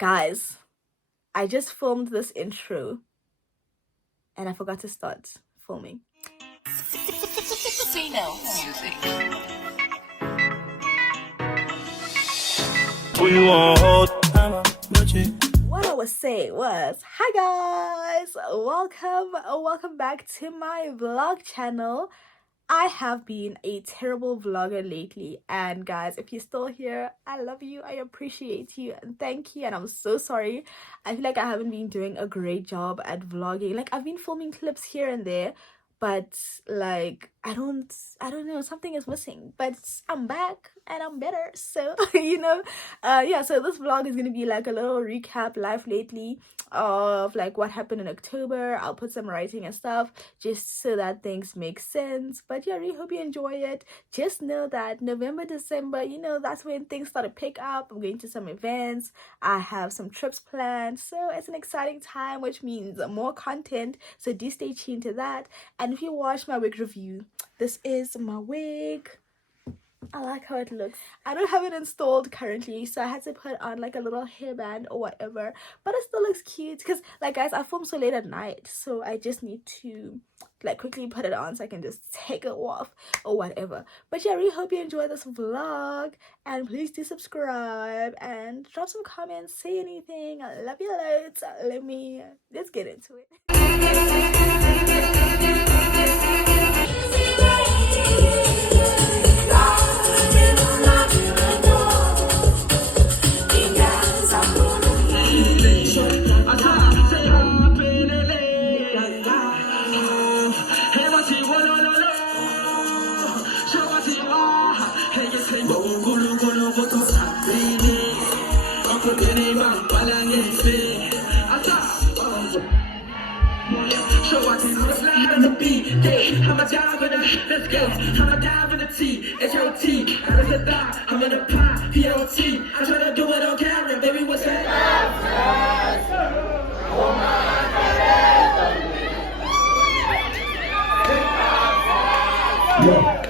Guys, I just filmed this intro and I forgot to start filming. Female music. What I was saying was, hi guys, welcome back to my vlog channel. I have been a terrible vlogger lately, and guys, if you're still here, I love you, I appreciate you, and thank you, and I'm so sorry. I feel like I haven't been doing a great job at vlogging. Like, I've been filming clips here and there, but like I don't know, something is missing, but I'm back and I'm better. So yeah, so this vlog is gonna be like a little recap life lately of like what happened in October. I'll put some writing and stuff just so that things make sense. But yeah, I really hope you enjoy it. Just know that November, December, that's when things start to pick up. I'm going to some events, I have some trips planned, so it's an exciting time, which means more content, so do stay tuned to that. And if you watch my wig review, this is my wig. I like how it looks. I don't have it installed currently, so I had to put on like a little hairband or whatever, but it still looks cute because, like, guys, I film so late at night, so I just need to like quickly put it on so I can just take it off or whatever. But yeah, I really hope you enjoy this vlog, and please do subscribe and drop some comments, say anything. I love you loads. Let's get into it. Let's go. I'm dive in the T, H-O-T, out of the thigh, I'm in the pie, P-O-T. I try to do it on camera, baby, what's that? Yeah.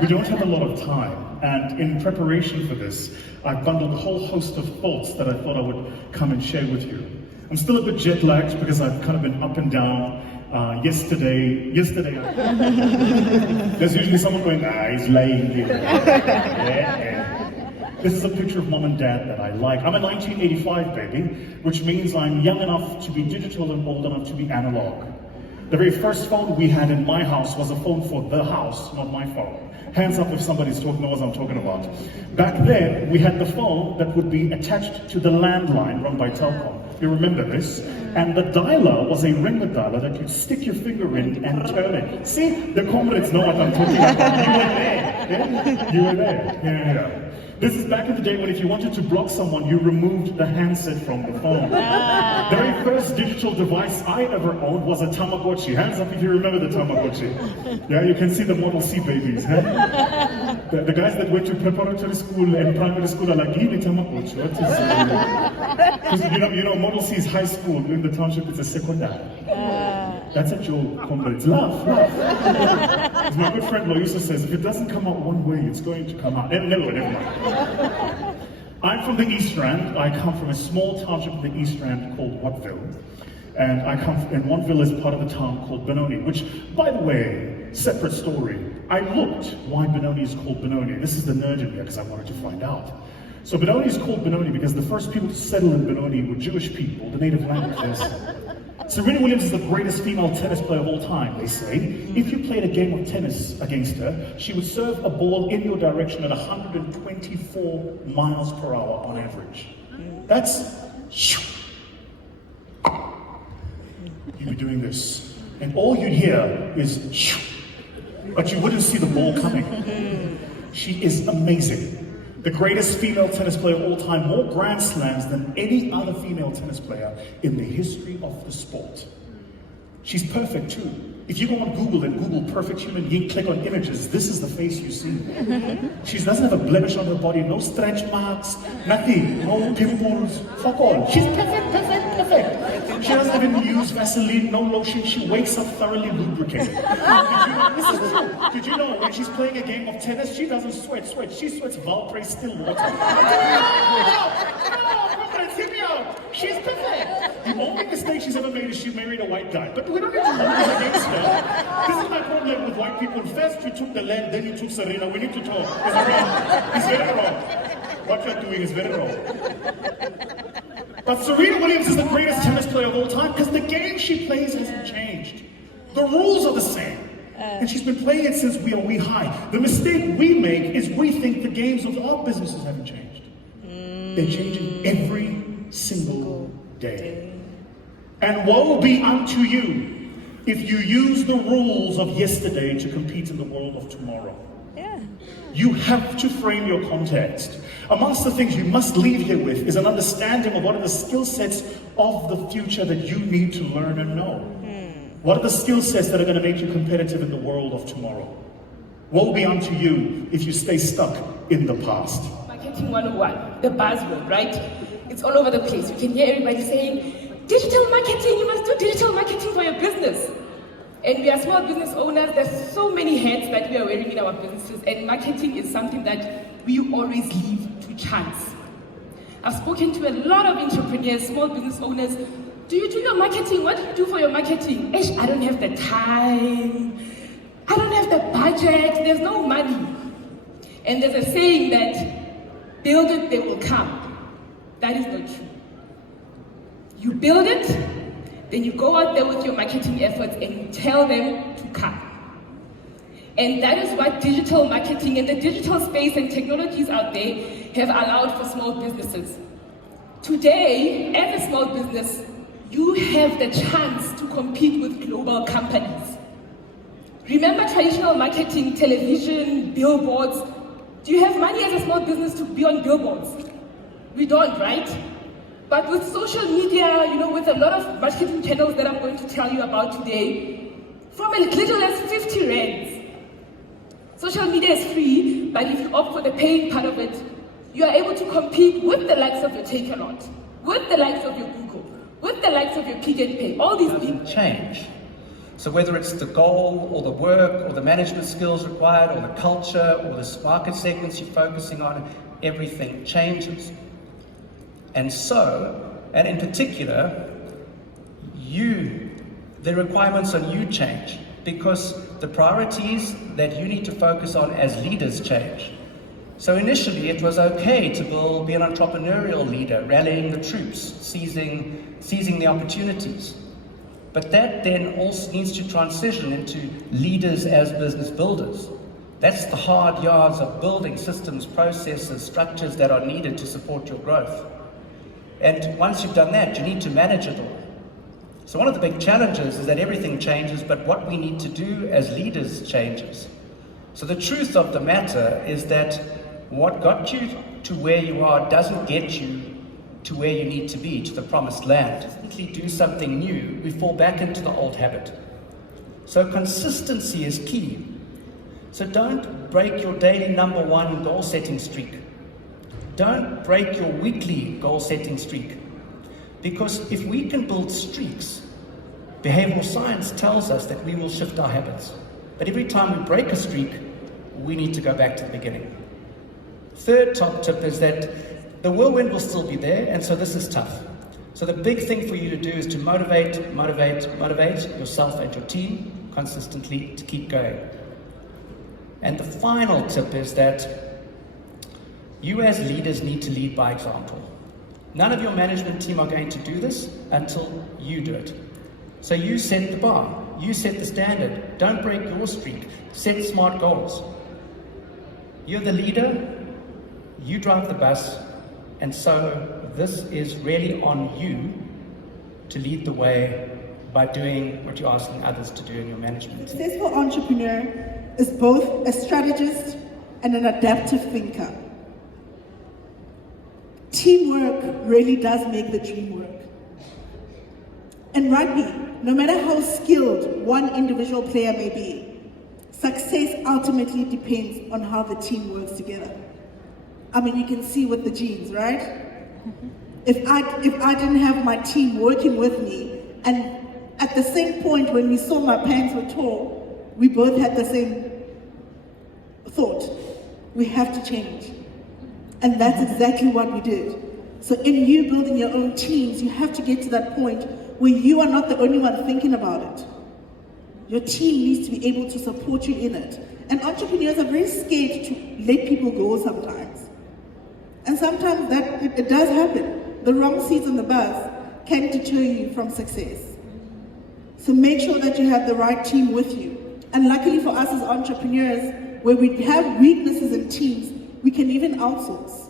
We don't have a lot of time, and in preparation for this, I've bundled a whole host of thoughts that I thought I would come and share with you. I'm still a bit jet lagged because I've kind of been up and down. Yesterday, there's usually someone going, he's lying here. This is a picture of mom and dad that I like. I'm a 1985 baby, which means I'm young enough to be digital and old enough to be analog. The very first phone we had in my house was a phone for the house, not my phone. Hands up if somebody's talking, knows what I'm talking about. Back then, we had the phone that would be attached to the landline run by Telkom. You remember this? And the dialer was a ringlet dialer that you'd stick your finger in and turn it. See, the comrades know what I'm talking about. You were there. Yeah? You were there. Yeah. This is back in the day when if you wanted to block someone, you removed the handset from the phone. The very first digital device I ever owned was a Tamagotchi. Hands up if you remember the Tamagotchi. Yeah, you can see the Model C babies. Huh? The guys that went to preparatory school and primary school are like, give me Tamagotchi. What is it? Because you know, Model C is high school. In the township, it's a secondary. That's a joke, comrades. Laugh. As my good friend Loisa says, if it doesn't come out one way, it's going to come out. Never mind. I'm from the East Rand. I come from a small township in the East Rand called Wattville. And Wattville is part of the town called Benoni, which, by the way, separate story. I looked why Benoni is called Benoni. This is the nerd in here because I wanted to find out. So Benoni is called Benoni because the first people to settle in Benoni were Jewish people, the native language. Serena Williams is the greatest female tennis player of all time, they say. If you played a game of tennis against her, she would serve a ball in your direction at 124 miles per hour on average. That's... You'd be doing this. And all you'd hear is... But you wouldn't see the ball coming. She is amazing. The greatest female tennis player of all time, more Grand Slams than any other female tennis player in the history of the sport. She's perfect too. If you go on Google and Google perfect human being, click on images, this is the face you see. She doesn't have a blemish on her body, no stretch marks, nothing, no pimples, fuck all. She's perfect. She doesn't even use Vaseline, no lotion, she wakes up thoroughly lubricated. This is true. Did you know when she's playing a game of tennis, she doesn't sweat, she sweats Valpray still water. Hit me out. She's perfect. The only mistake she's ever made is she married a white guy. But we don't need to hold this against her. This is my problem with white people. First you took the land, then you took Serena. We need to talk. It's very wrong. What you're doing is very wrong. But Serena Williams is the greatest tennis player of all time because the game she plays hasn't changed. The rules are the same. And she's been playing it since we are wee high. The mistake we make is we think the games of our businesses haven't changed. They're changing every single day. And woe be unto you if you use the rules of yesterday to compete in the world of tomorrow. Yeah. You have to frame your context. Amongst the things you must leave here with is an understanding of what are the skill sets of the future that you need to learn and know. What are the skill sets that are going to make you competitive in the world of tomorrow? Woe be unto you if you stay stuck in the past. Marketing 101, the buzzword, right? It's all over the place. You can hear everybody saying, digital marketing, you must do digital marketing for your business. And we are small business owners, there's so many hats that we are wearing in our businesses, and marketing is something that we always leave to chance. I've spoken to a lot of entrepreneurs, small business owners. Do you do your marketing? What do you do for your marketing? I don't have the time. I don't have the budget. There's no money. And there's a saying that, build it, they will come. That is not true. You build it, then you go out there with your marketing efforts and you tell them to come. And that is what digital marketing and the digital space and technologies out there have allowed for small businesses. Today, as a small business, you have the chance to compete with global companies. Remember traditional marketing, television, billboards? Do you have money as a small business to be on billboards? We don't, right? But with social media, with a lot of marketing channels that I'm going to tell you about today, from as little as 50 rands. Social media is free, but if you opt for the paying part of it, you are able to compete with the likes of your TakeALot, with the likes of your Google, with the likes of your Pick and Pay, all these people. Change. So whether it's the goal or the work or the management skills required or the culture or the market segments you're focusing on, everything changes. And in particular, the requirements on you change because the priorities that you need to focus on as leaders change. So initially it was okay to be an entrepreneurial leader, rallying the troops, seizing the opportunities. But that then also needs to transition into leaders as business builders. That's the hard yards of building systems, processes, structures that are needed to support your growth. And once you've done that, you need to manage it all. So one of the big challenges is that everything changes, but what we need to do as leaders changes. So the truth of the matter is that what got you to where you are doesn't get you to where you need to be, to the promised land. Simply do something new, we fall back into the old habit. So consistency is key. So don't break your daily #1 goal setting streak. Don't break your weekly goal setting streak. Because if we can build streaks, behavioral science tells us that we will shift our habits. But every time we break a streak, we need to go back to the beginning. Third top tip is that the whirlwind will still be there, and so this is tough. So the big thing for you to do is to motivate yourself and your team consistently to keep going. And the final tip is that you as leaders need to lead by example. None of your management team are going to do this until you do it. So you set the bar, you set the standard, don't break your streak, set smart goals. You're the leader, you drive the bus, and so this is really on you to lead the way by doing what you're asking others to do in your management team. A successful entrepreneur is both a strategist and an adaptive thinker. Teamwork really does make the dream work. In rugby, no matter how skilled one individual player may be, success ultimately depends on how the team works together. I mean, you can see with the genes, right? If I didn't have my team working with me, and at the same point when we saw my pants were tall, we both had the same thought. We have to change. And that's exactly what we did. So in you building your own teams, you have to get to that point where you are not the only one thinking about it. Your team needs to be able to support you in it. And entrepreneurs are very scared to let people go sometimes. And sometimes it does happen. The wrong seats on the bus can deter you from success. So make sure that you have the right team with you. And luckily for us as entrepreneurs, where we have weaknesses in teams, we can even outsource.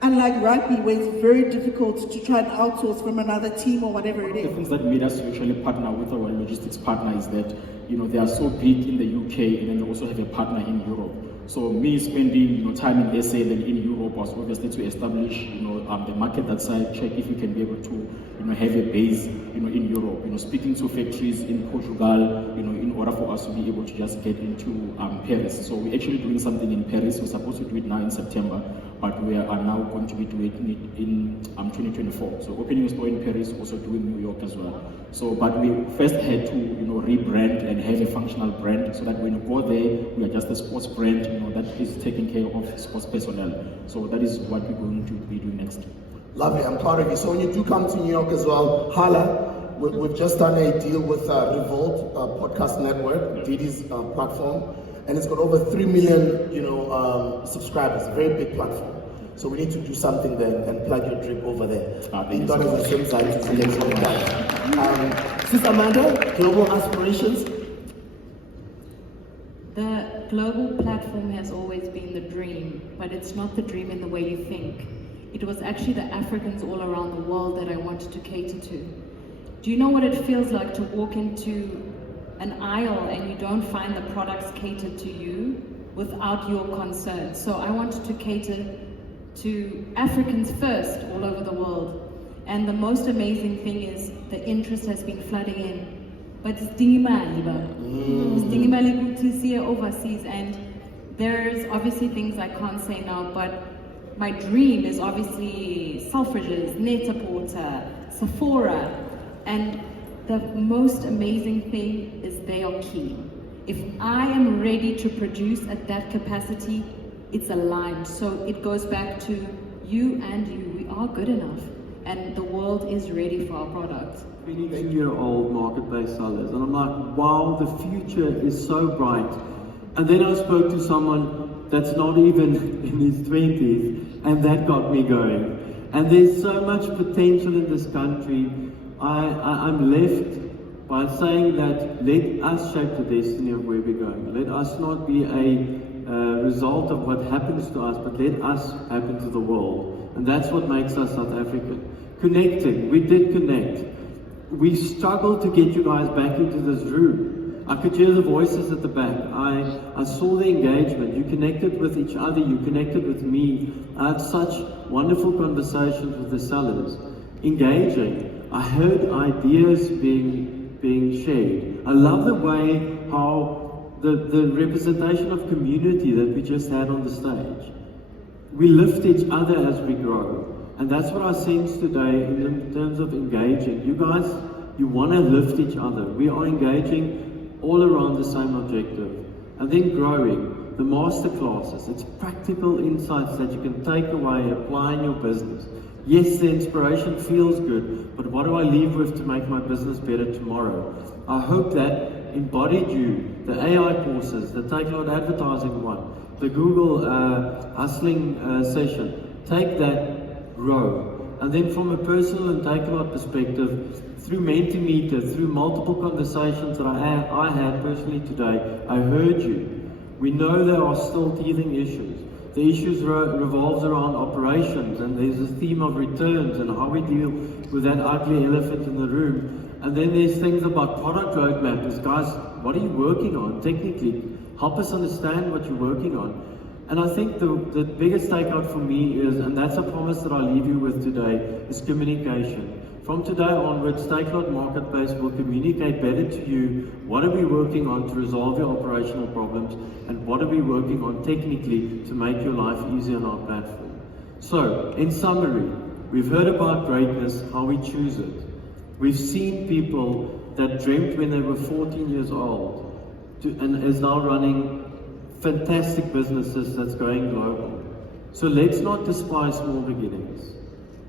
Unlike rugby, where it's very difficult to try and outsource from another team or whatever it is. The things that made us actually partner with our logistics partner is that, they are so big in the UK, and then they also have a partner in Europe. So me spending time in SA and in Europe was obviously to establish the market that side, check if we can be able to have a base in Europe. Speaking to factories in Portugal, in order for us to be able to just get into Paris. So we're actually doing something in Paris. We're supposed to do it now in September, but we are now going to be doing it in 2024. So opening a store in Paris, also doing New York as well. So, but we first had to rebrand and have a functional brand, so that when you go there, we are just a sports brand that is taking care of sports personnel. So that is what we're going to be doing next. Lovely, I'm proud of you. So when you do come to New York as well, holla. We've just done a deal with Revolt Podcast Network, Didi's platform, and it's got over 3 million, subscribers. A very big platform. So we need to do something there and plug your drip over there. Sis Amanda, global aspirations. The global platform has always been the dream, but it's not the dream in the way you think. It was actually the Africans all around the world that I wanted to cater to. Do you know what it feels like to walk into an aisle and you don't find the products catered to you without your concern? So I wanted to cater to Africans first all over the world. And the most amazing thing is the interest has been flooding in. But it's dingimali to see it overseas, and there's obviously things I can't say now, but my dream is obviously Selfridges, Net-a-Porter, Sephora, and the most amazing thing is they are key. If I am ready to produce at that capacity, it's aligned. So it goes back to you and you. We are good enough, and the world is ready for our products. 22-year-old marketplace sellers, and I'm like, wow, the future is so bright. And then I spoke to someone that's not even in his 20s, and that got me going. And there's so much potential in this country. I'm left by saying that let us shape the destiny of where we're going. Let us not be a result of what happens to us, but let us happen to the world. And that's what makes us South African. Connecting, we did connect. We struggled to get you guys back into this room. I could hear the voices at the back. I saw the engagement. You connected with each other. You connected with me. I had such wonderful conversations with the sellers. Engaging. I heard ideas being shared. I love the way how the representation of community that we just had on the stage. We lift each other as we grow. And that's what I sense today in terms of engaging. You guys, you want to lift each other. We are engaging all around the same objective. And then growing, the master classes, it's practical insights that you can take away, apply in your business. Yes, the inspiration feels good, but what do I leave with to make my business better tomorrow? I hope that embodied you, the AI courses, the TakeALot advertising one, the Google hustling session, take that, grow. And then from a personal and TakeALot perspective, through Mentimeter, through multiple conversations that I had personally today, I heard you. We know there are still teething issues. The issues revolves around operations, and there's this theme of returns and how we deal with that ugly elephant in the room. And then there's things about product roadmap. Is guys, what are you working on technically? Help us understand what you're working on. And I think the biggest takeout for me is, and that's a promise that I'll leave you with today, is communication. From today onwards, TakeALot Marketplace will communicate better to you what are we working on to resolve your operational problems and what are we working on technically to make your life easier on our platform. So, in summary, we've heard about greatness, how we choose it. We've seen people that dreamt when they were 14 years old and is now running fantastic businesses that's going global. So let's not despise small beginnings.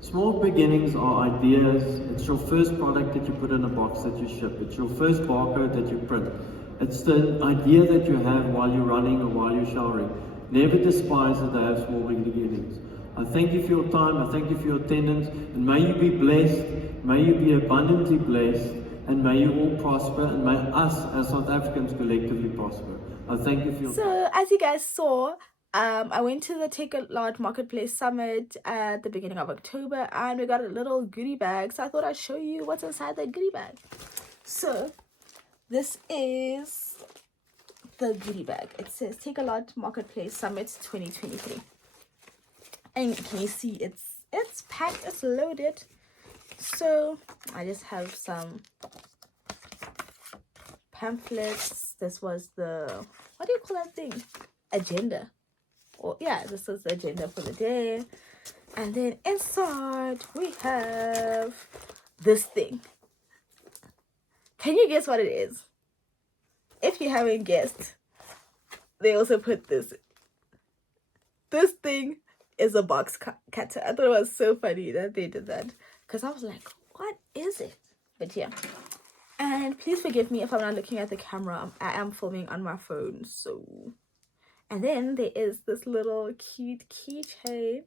Small beginnings are ideas. It's your first product that you put in a box that you ship. It's your first barcode that you print. It's the idea that you have while you're running or while you're showering. Never despise that they have small beginnings. I thank you for your time. I thank you for your attendance. And may you be blessed. May you be abundantly blessed. And may you all prosper. And may us as South Africans collectively prosper. I thank you for your time. So as you guys saw, I went to the TakeALot Marketplace Summit at the beginning of October, and we got a little goodie bag. So I thought I'd show you what's inside the goodie bag. So this is the goodie bag. It says TakeALot Marketplace Summit 2023. And can you see it's packed, it's loaded. So I just have some pamphlets. This was the, what do you call that thing? Agenda. Or yeah, this is the agenda for the day. And then inside we have this thing. Can you guess what it is? If you haven't guessed, they also put this. This thing is a box cutter. I thought it was so funny that they did that, because I was like, what is it? But yeah. And please forgive me if I'm not looking at the camera. I am filming on my phone, so. And then there is this little cute keychain.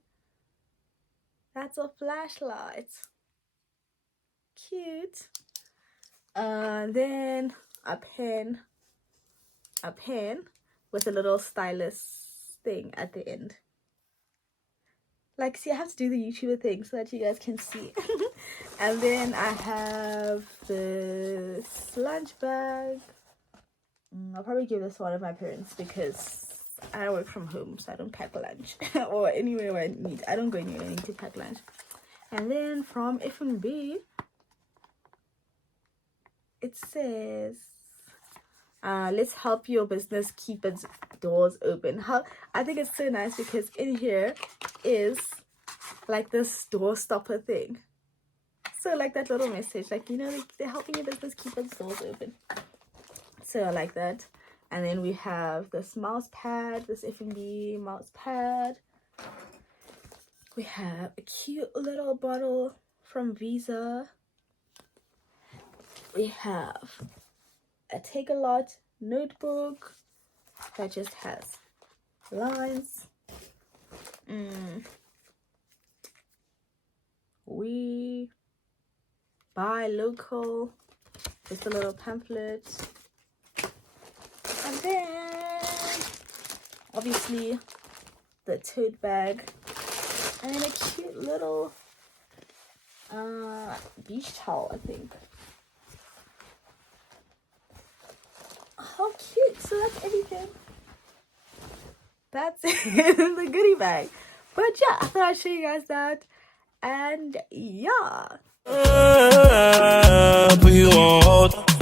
That's a flashlight. Cute. And then a pen with a little stylus thing at the end. Like, see, I have to do the YouTuber thing so that you guys can see. And then I have this lunch bag. I'll probably give this to one of my parents because I work from home, so I don't pack lunch. Or anywhere I need. I don't go anywhere I need to pack lunch. And then from F&B, it says, let's help your business keep its doors open. I think it's so nice because in here is like this door stopper thing. So like that little message, like, you know, they're helping your business keep its doors open. So I like that. And then we have this mouse pad, this F&B mouse pad. We have a cute little bottle from Visa. We have a TakeALot notebook that just has lines. We buy local, just a little pamphlet, and then obviously the tote bag, and then a cute little beach towel, I think. How cute. So that's everything. That's it in the goodie bag. But yeah, I thought I'd show you guys that. And yeah. Put you on hold.